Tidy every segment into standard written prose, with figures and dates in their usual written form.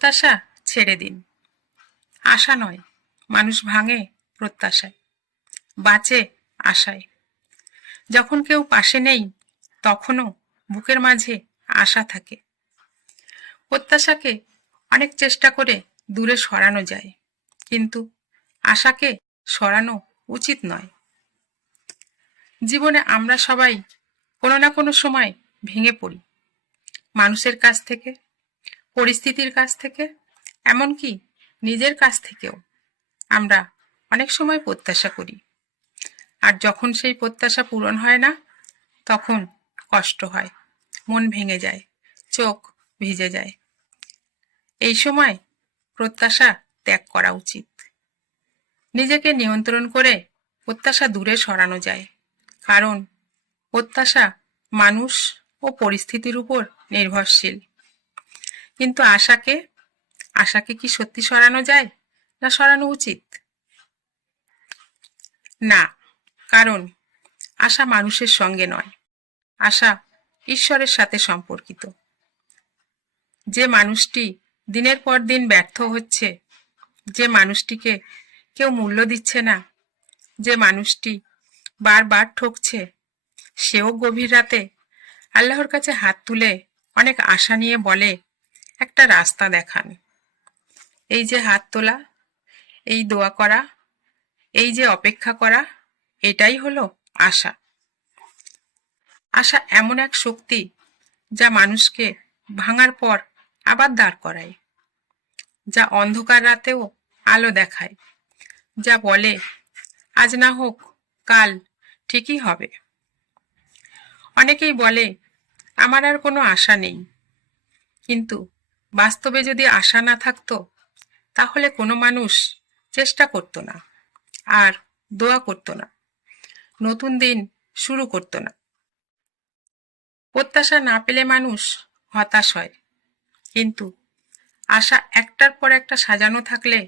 প্রত্যাশা ছেড়ে দিন। আশা নয়, মানুষ ভাঙে প্রত্যাশায়, বাঁচে আশায়। যখন কেউ পাশে নেই, তখনও বুকের মাঝে আশা থাকে। প্রত্যাশাকে অনেক চেষ্টা করে দূরে সরানো যায়, কিন্তু আশাকে সরানো উচিত নয়। জীবনে আমরা সবাই কোনো না কোনো সময় ভেঙে পড়ি, মানুষের কাছ থেকে, পরিস্থিতির কাছ থেকে, এমনকি নিজের কাছ থেকেও। আমরা অনেক সময় প্রত্যাশা করি, আর যখন সেই প্রত্যাশা পূরণ হয় না, তখন কষ্ট হয়, মন ভেঙে যায়, চোখ ভিজে যায়। এই সময় প্রত্যাশা ত্যাগ করা উচিত। নিজেকে নিয়ন্ত্রণ করে প্রত্যাশা দূরে সরানো যায়, কারণ প্রত্যাশা মানুষ ও পরিস্থিতির উপর নির্ভরশীল। কিন্তু আশাকে কি সত্যি সরানো যায়, না সরানো উচিত? না, কারণ আশা মানুষের সঙ্গে নয়, আশা ঈশ্বরের সাথে সম্পর্কিত। যে মানুষটি দিনের পর দিন ব্যর্থ হচ্ছে, যে মানুষটিকে কেউ মূল্য দিচ্ছে না, যে মানুষটি বারবার ঠকছে, সেও গভীর রাতে আল্লাহর কাছে হাত তুলে অনেক আশা নিয়ে বলে, একটা রাস্তা দেখান। এই যে হাত তোলা, এই দোয়া করা, এই যে অপেক্ষা করা, এটাই হলো আশা। আশা এমন এক শক্তি যা মানুষকে ভাঙার পর আবার দাঁড় করায়, যা অন্ধকার রাতেও আলো দেখায়, যা বলে আজ না হোক কাল ঠিকই হবে। অনেকেই বলে আমার আর কোনো আশা নেই, কিন্তু বাস্তবে যদি আশা না থাকতো, তাহলে কোনো মানুষ চেষ্টা করতো না, আর দোয়া করতো না, নতুন দিন শুরু করতো না। প্রত্যাশা না পেলে মানুষ হতাশ হয়, কিন্তু আশা একটার পর একটা সাজানো থাকলে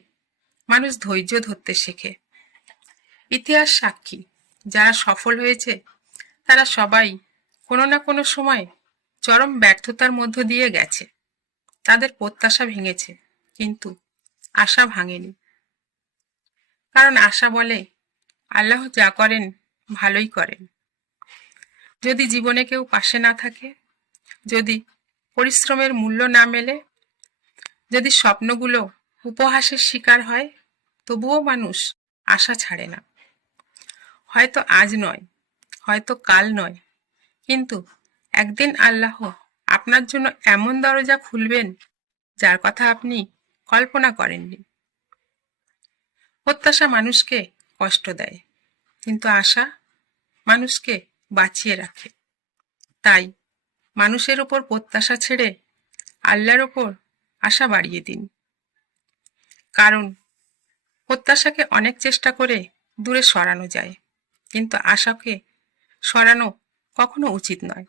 মানুষ ধৈর্য ধরতে শেখে। ইতিহাস সাক্ষী, যারা সফল হয়েছে তারা সবাই কোনো না কোনো সময় চরম ব্যর্থতার মধ্য দিয়ে গেছে। তাদের প্রত্যাশা ভেঙেছে, কিন্তু আশা ভাঙেনি। কারণ আশা বলে আল্লাহ যা করেন ভালোই করেন। যদি জীবনে কেউ পাশে না থাকে, যদি পরিশ্রমের মূল্য না মেলে, যদি স্বপ্নগুলো উপহাসের শিকার হয়, তবুও মানুষ আশা ছাড়ে না। হয়তো আজ নয়, হয়তো কাল নয়, কিন্তু একদিন আল্লাহ আপনার জন্য এমন দরজা খুলবেন যার কথা আপনি কল্পনা করেননি। প্রত্যাশা মানুষকে কষ্ট দেয়, কিন্তু আশা মানুষকে বাঁচিয়ে রাখে। তাই মানুষের উপর প্রত্যাশা ছেড়ে আল্লাহর ওপর আশা বাড়িয়ে দিন। কারণ প্রত্যাশাকে অনেক চেষ্টা করে দূরে সরানো যায়, কিন্তু আশাকে সরানো কখনো উচিত নয়।